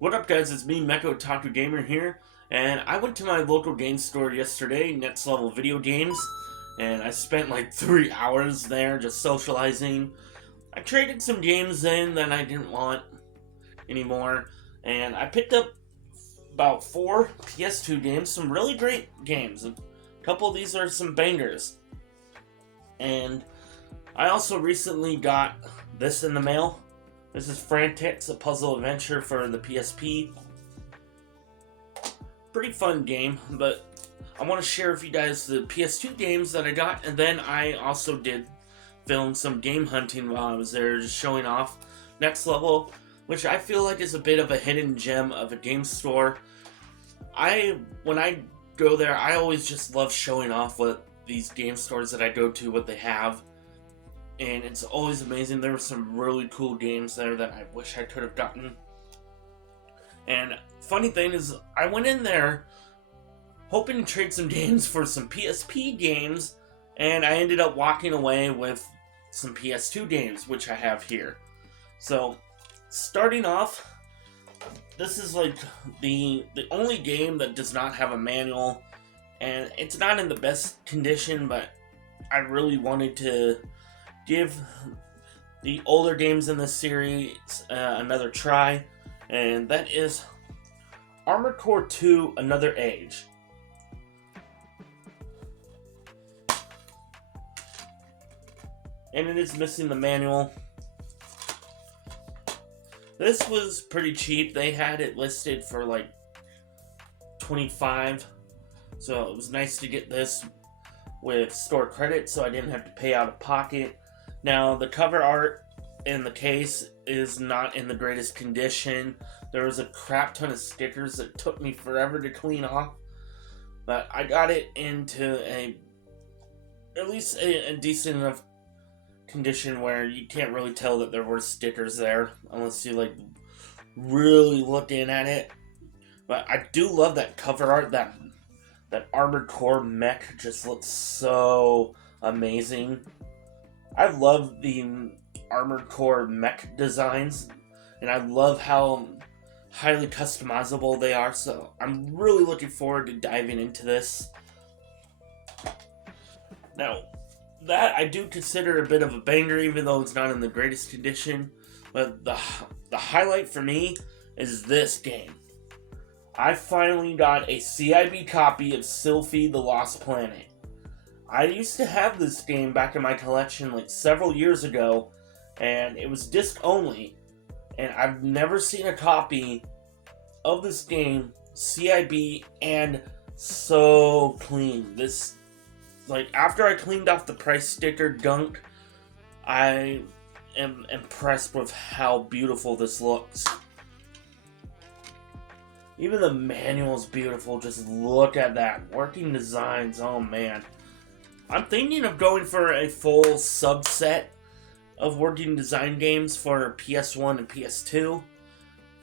What up, guys? It's me, Mecha Otaku Gamer here, and I went to my local game store yesterday, Next Level Video Games, and I spent like 3 hours there just socializing. I traded some games in that I didn't want anymore, and I picked up about 4 PS2 games, some really great games. A couple of these are some bangers. And I also recently got this in the mail. This is Frantics, a puzzle adventure for the PSP. Pretty fun game, but I want to share with you guys the PS2 games that I got, and then I also did film some game hunting while I was there, just showing off Next Level, which I feel like is a bit of a hidden gem of a game store. When I go there, I always just love showing off what these game stores that I go to, what they have. And it's always amazing. There were some really cool games there that I wish I could have gotten. And funny thing is, I went in there hoping to trade some games for some PSP games, and I ended up walking away with some PS2 games, which I have here. So, starting off, this is like the only game that does not have a manual, and it's not in the best condition, but I really wanted to give the older games in this series another try, and that is Armored Core 2: Another Age. And it is missing the manual. This was pretty cheap. They had it listed for like $25, so it was nice to get this with store credit, so I didn't have to pay out of pocket. Now, the cover art in the case is not in the greatest condition. There was a crap ton of stickers that took me forever to clean off, but I got it into at least a decent enough condition where you can't really tell that there were stickers there unless you like really look in at it. But I do love that cover art. That Armored Core mech just looks so amazing. I love the Armored Core mech designs, and I love how highly customizable they are, so I'm really looking forward to diving into this. Now, that I do consider a bit of a banger, even though it's not in the greatest condition, but the highlight for me is this game. I finally got a CIB copy of Sylphie: The Lost Planet. I used to have this game back in my collection like several years ago, and it was disc only, and I've never seen a copy of this game CIB and so clean. This, like, after I cleaned off the price sticker gunk, I am impressed with how beautiful this looks. Even the manual is beautiful. Just look at that. Working designs, oh man. I'm thinking of going for a full subset of working design games for PS1 and PS2.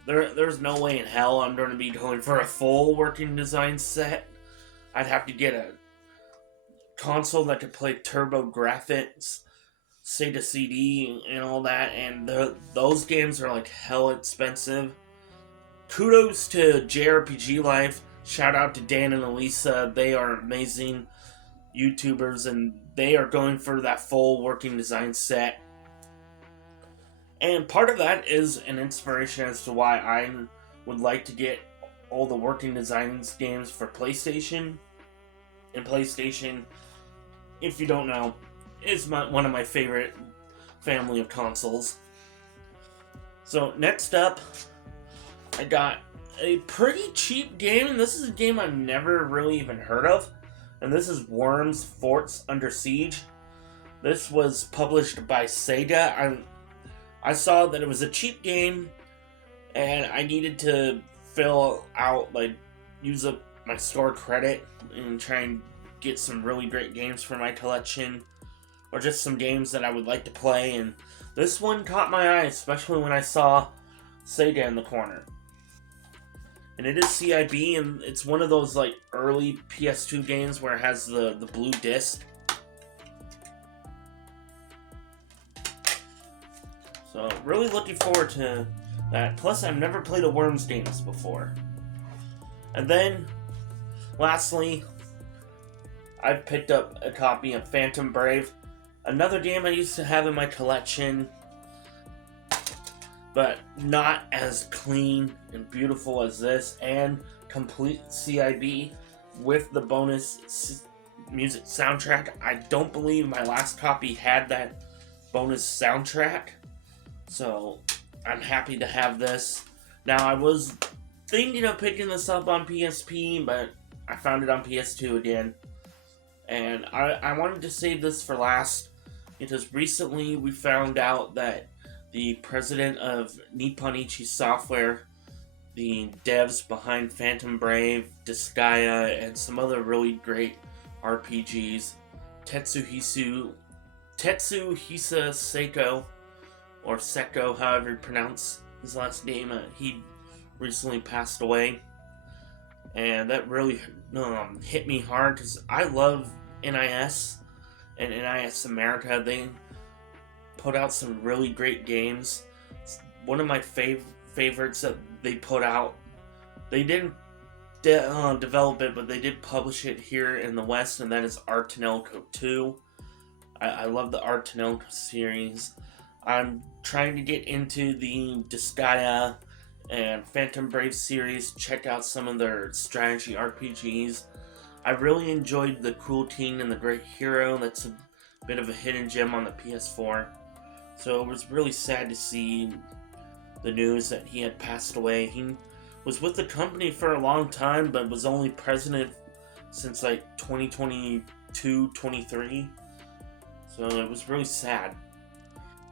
There's no way in hell I'm going to be going for a full working design set. I'd have to get a console that could play Turbo Graphics, SATA CD, and all that, and those games are like hell expensive. Kudos to Jrpg Life. Shout out to Dan and Elisa. They are amazing YouTubers, and they are going for that full working design set. And part of that is an inspiration as to why I would like to get all the working designs games for PlayStation. And PlayStation, if you don't know, is one of my favorite family of consoles. So next up, I got a pretty cheap game, and this is a game I've never really even heard of. And this is Worms Forts Under Siege. This was published by Sega. I saw that it was a cheap game, and I needed to use up my store credit and try and get some really great games for my collection, or just some games that I would like to play, and this one caught my eye, especially when I saw Sega in the corner. And it is CIB, and it's one of those like early PS2 games where it has the blue disc. So really looking forward to Plus, I've never played a Worms games before. And then, lastly, I've picked up a copy of Phantom Brave, another game I used to have in my collection, but not as clean and beautiful as this, and complete CIB with the bonus music soundtrack. I don't believe my last copy had that bonus soundtrack, so I'm happy to have this. Now, I was thinking of picking this up on PSP, but I found it on PS2 again. And I wanted to save this for last, because recently we found out that the president of Nippon Ichi Software, the devs behind Phantom Brave, Disgaea, and some other really great RPGs, Tetsuhisa Seiko, or Seko, however you pronounce his last name, he recently passed away. And that really hit me hard, because I love NIS and NIS America. They put out some really great games. One of my favorites that they put out, they didn't develop it, but they did publish it here in the West, and that is Artanelco 2. I love the Artanelco series. I'm trying to get into the Disgaea and Phantom Brave series, check out some of their strategy RPGs. I really enjoyed the Cruel King and the Great Hero. That's a bit of a hidden gem on the PS4. So it was really sad to see the news that he had passed away. He was with the company for a long time, but was only president since like 2022, 23. So it was really sad.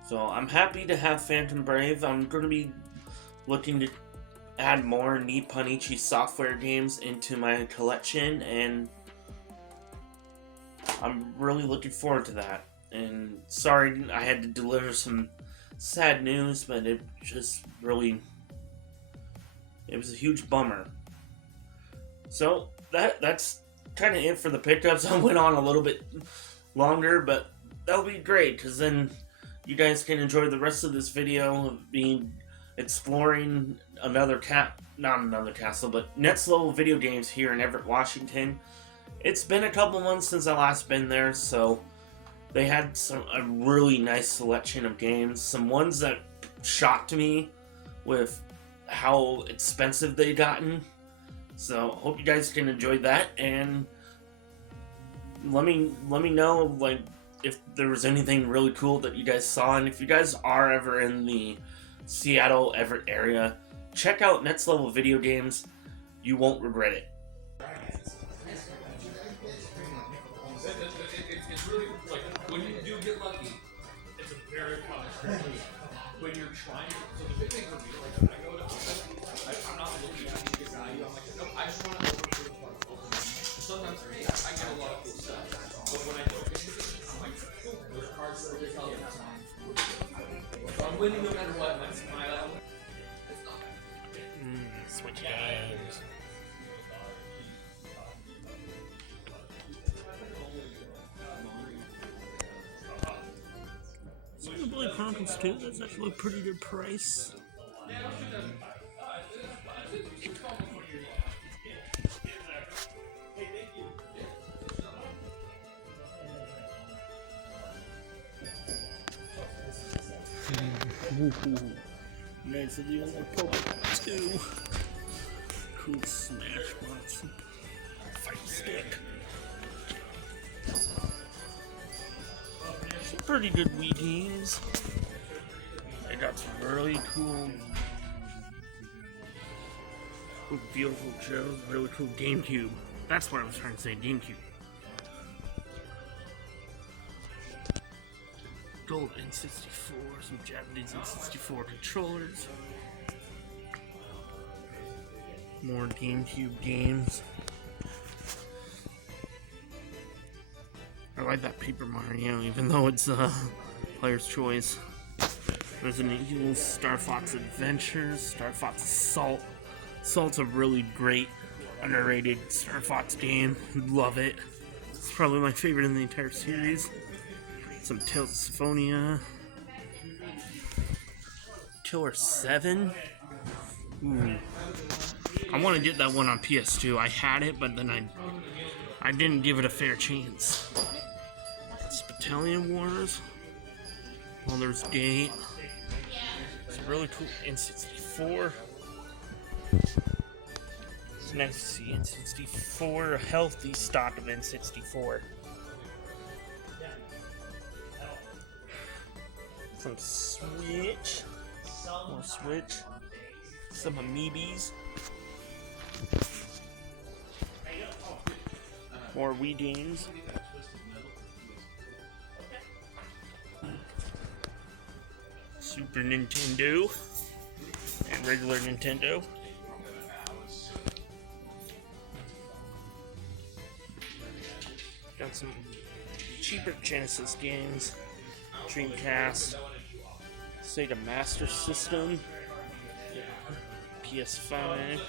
So I'm happy to have Phantom Brave. I'm going to be looking to add more Nippon Ichi Software games into my collection, and I'm really looking forward to that. And sorry I had to deliver some sad news, but it just really, it was a huge bummer. So that's kind of it for the pickups. I went on a little bit longer, but that'll be great, because then you guys can enjoy the rest of this video of being exploring not another castle, but Next Level Video Games here in Everett, Washington. It's been a couple months since I last been there, so they had a really nice selection of games. Some ones that shocked me with how expensive they gotten. So hope you guys can enjoy that, and let me know like if there was anything really cool that you guys saw, and if you guys are ever in the Seattle, Everett area, check out Next Level Video Games. You won't regret it. It's really like when you do get lucky, it's a very common experience. When you're trying, so the big thing for me, like I go to, I'm not looking at to get value. I'm like, nope, I just want to open. Sometimes I get a lot of cool stuff, but when I go to I'm like, cool, those cards are big color. So I'm winning no matter what. I'm smiling. It's not bad. Switch games. Xenoblade Chronicles 2, that's actually a pretty good price. Nice of the old Pokemon 2. Cool Smash Bots. Fight stick. Some pretty good Wii games. They got some really cool beautiful shows, really cool GameCube. That's what I was trying to say, GameCube. Gold N64, some Japanese N64 controllers. More GameCube games. I like that Paper Mario, even though it's player's choice. Resident Evil, Star Fox Adventures, Star Fox Assault. Assault's a really great, underrated Star Fox game. Love it. It's probably my favorite in the entire series. Some Tales of Symphonia. Killer 7. I want to get that one on PS2. I had it, but then I didn't give it a fair chance. It's Battalion Wars. Well, there's Gate. It's really cool. N64. It's nice to see N64. A healthy stock of N64. Some Switch. More Switch. Some Amiibs. More Wii games. Super Nintendo and regular Nintendo. Got some cheaper Genesis games. Dreamcast. Sega Master System. PS5.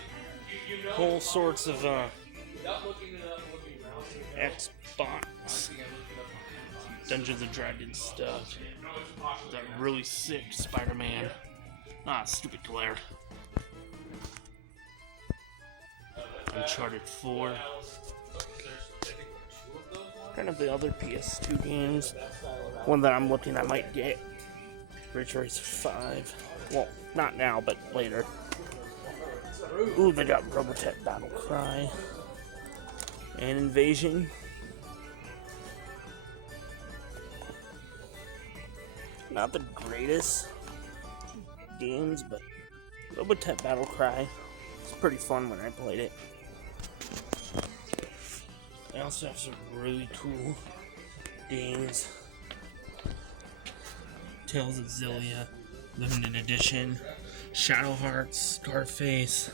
Whole sorts of Xbox. Dungeons and Dragons stuff. That really sick Spider-Man. Stupid glare. Uncharted 4. Kind of the other PS2 games. One that I'm looking I might get. Ridge Racer 5. Well, not now, but later. Ooh, they got Robotech Battle Cry. And Invasion. Not the greatest games, but Robotech Battle Cry. It's pretty fun when I played it. I also have some really cool games. Tales of Zillia, Limited Edition, Shadow Hearts, Scarface.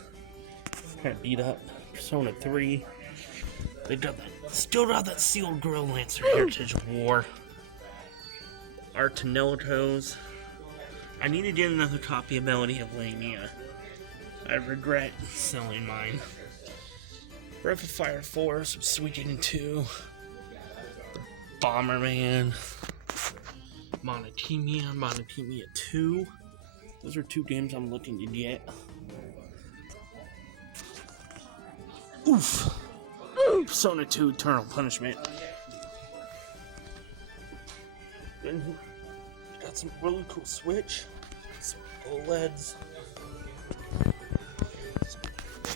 Kind of beat up. Persona 3. They got that. Still got that sealed Grill Lancer Heritage War. Artaneltos. I need to get another copy of Melody of Lamia. I regret selling mine. Breath of Fire 4, some Suikoden 2, Bomberman, Monotemia 2. Those are 2 games I'm looking to get. Oof! Persona 2 Eternal Punishment. Then got some really cool Switch, some OLEDs,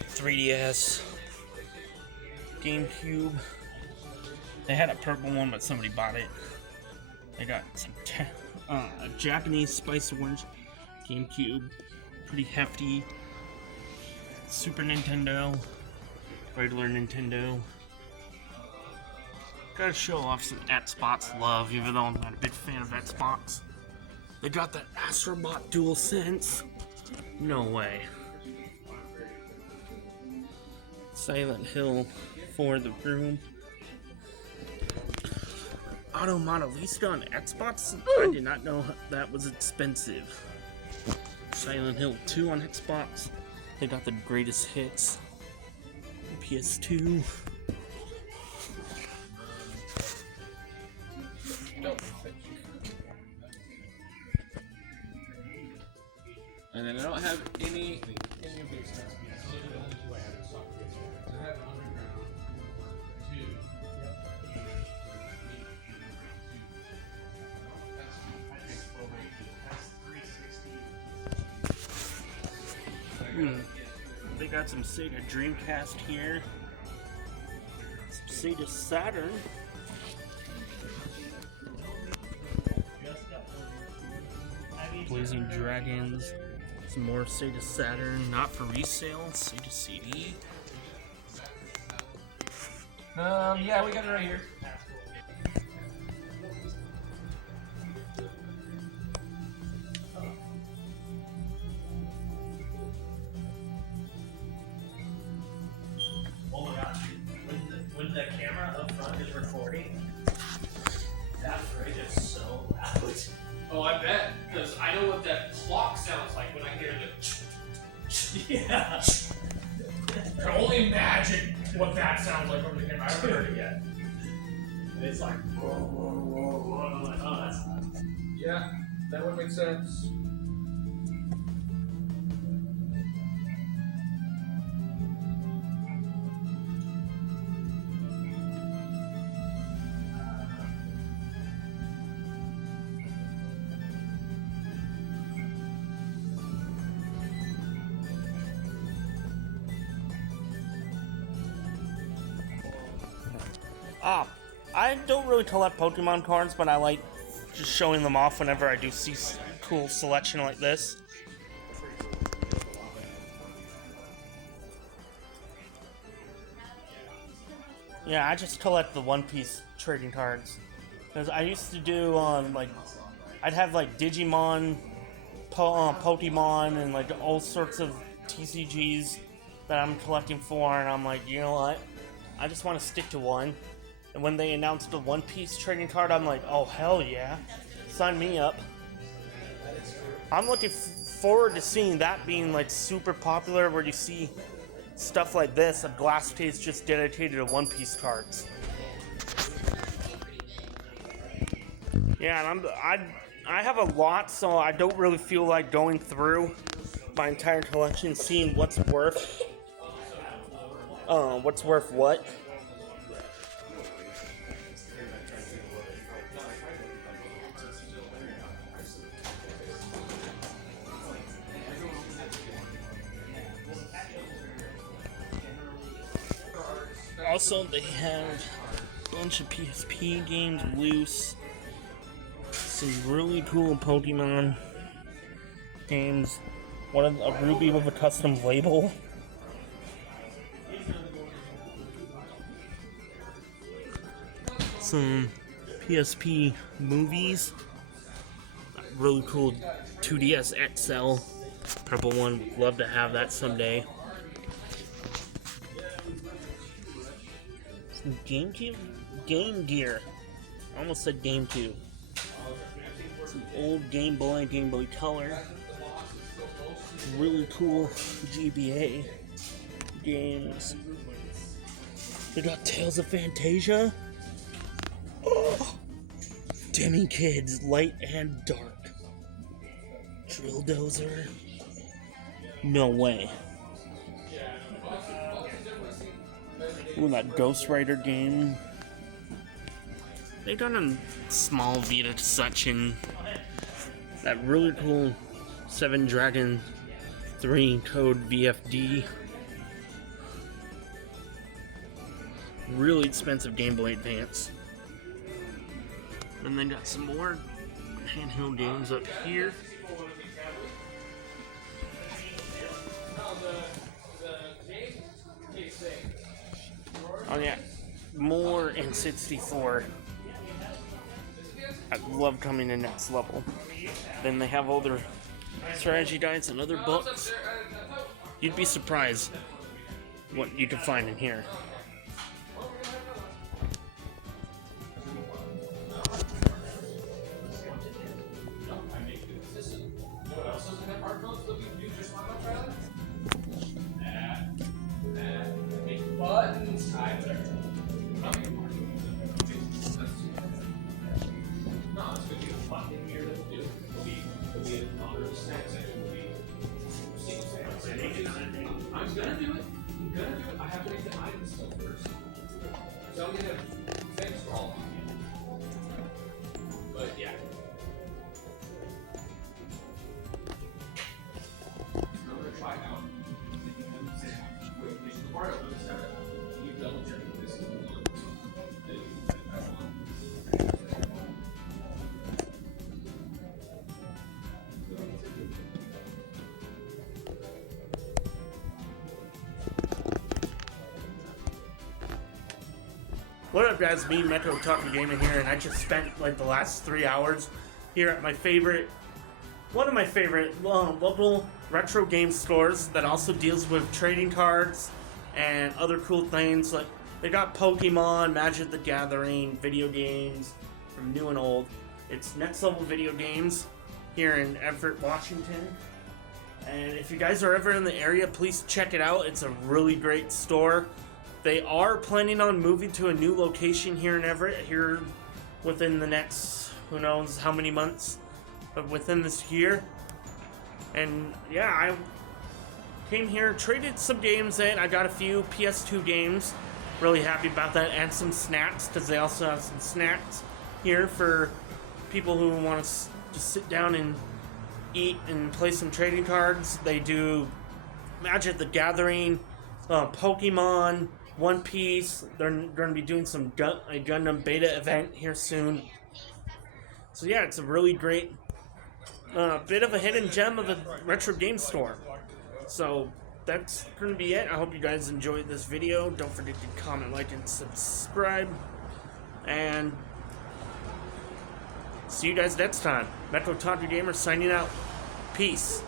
3DS, GameCube. They had a purple one, but somebody bought it. They got some a Japanese Spice Orange GameCube, pretty hefty. Super Nintendo, regular Nintendo. Gotta show off some Xbox love, even though I'm not a big fan of Xbox. They got that Astrobot DualSense. No way. Silent Hill for the room. Automata Lista on Xbox? I did not know that was expensive. Silent Hill 2 on Xbox. They got the greatest hits. PS2. And then I don't have any of these things. They got some Sega Dreamcast here. Some Sega Saturn. Blazing Dragons. Some more Sega Saturn, not for resale. Sega CD. Yeah, we got it right here. Oh my gosh, when the camera up front is recording, that fridge is so loud. Oh, I bet. Because I know what that clock sounds like when I hear the Yeah. I can only imagine what that sounds like over the camera. I haven't heard it yet. And it's like, whoa, whoa, whoa, whoa. I'm like, oh, that's loud. Yeah, that would make sense. I don't really collect Pokemon cards, but I like just showing them off whenever I do see cool selection like this. Yeah, I just collect the One Piece trading cards. Because I used to do, like, I'd have, like, Digimon, Pokemon, and, like, all sorts of TCGs that I'm collecting for, and I'm like, you know what? I just want to stick to one. And when they announced the One Piece trading card, I'm like, oh, hell yeah. Sign me up. I'm looking forward to seeing that being, like, super popular, where you see stuff like this, a glass case just dedicated to One Piece cards. Yeah, and I have a lot, so I don't really feel like going through my entire collection, seeing what's worth what. Also, they have a bunch of PSP games loose. Some really cool Pokemon games. A Ruby with a custom label. Some PSP movies. Really cool 2DS XL. Purple one. Love to have that someday. Some Game Gear. Almost said GameCube. Some old Game Boy Color. Really cool GBA games. They got Tales of Fantasia. Oh, Demi Kids, Light and Dark. Drill Dozer. No way. Ooh, that Ghost Rider game. They done a small Vita section. That really cool 7 Dragon 3 code VFD. Really expensive Game Boy Advance. And then got some more handheld games up here. Oh yeah, more N64. I love coming to next level. Then they have all their strategy guides and other books. You'd be surprised what you can find in here. Buttons. I'm gonna do it. I have to make the items still first. So I'm gonna fix for all of you. But yeah. I'm gonna try it out. The part of this you double check this is the one. What up, guys? Me, Metro Talking Gaming here, and I just spent like the last 3 hours here at one of my favorite local retro game stores that also deals with trading cards and other cool things. Like, they got Pokemon, Magic the Gathering, video games from new and old. It's Next Level Video Games here in Everett, Washington. And if you guys are ever in the area, please check it out. It's a really great store. They are planning on moving to a new location here in Everett here within the next, who knows how many months, but within this year. And yeah, I came here, traded some games in. I got a few PS2 games. Really happy about that, and some snacks, because they also have some snacks here for people who want to just sit down and eat and play some trading cards. They do Magic the Gathering, Pokemon, One Piece. They're going to be doing some a Gundam beta event here soon. So yeah, it's a really great bit of a hidden gem of a retro game store. So that's going to be it. I hope you guys enjoyed this video. Don't forget to comment, like, and subscribe. And see you guys next time. Metro Taco Gamer signing out. Peace.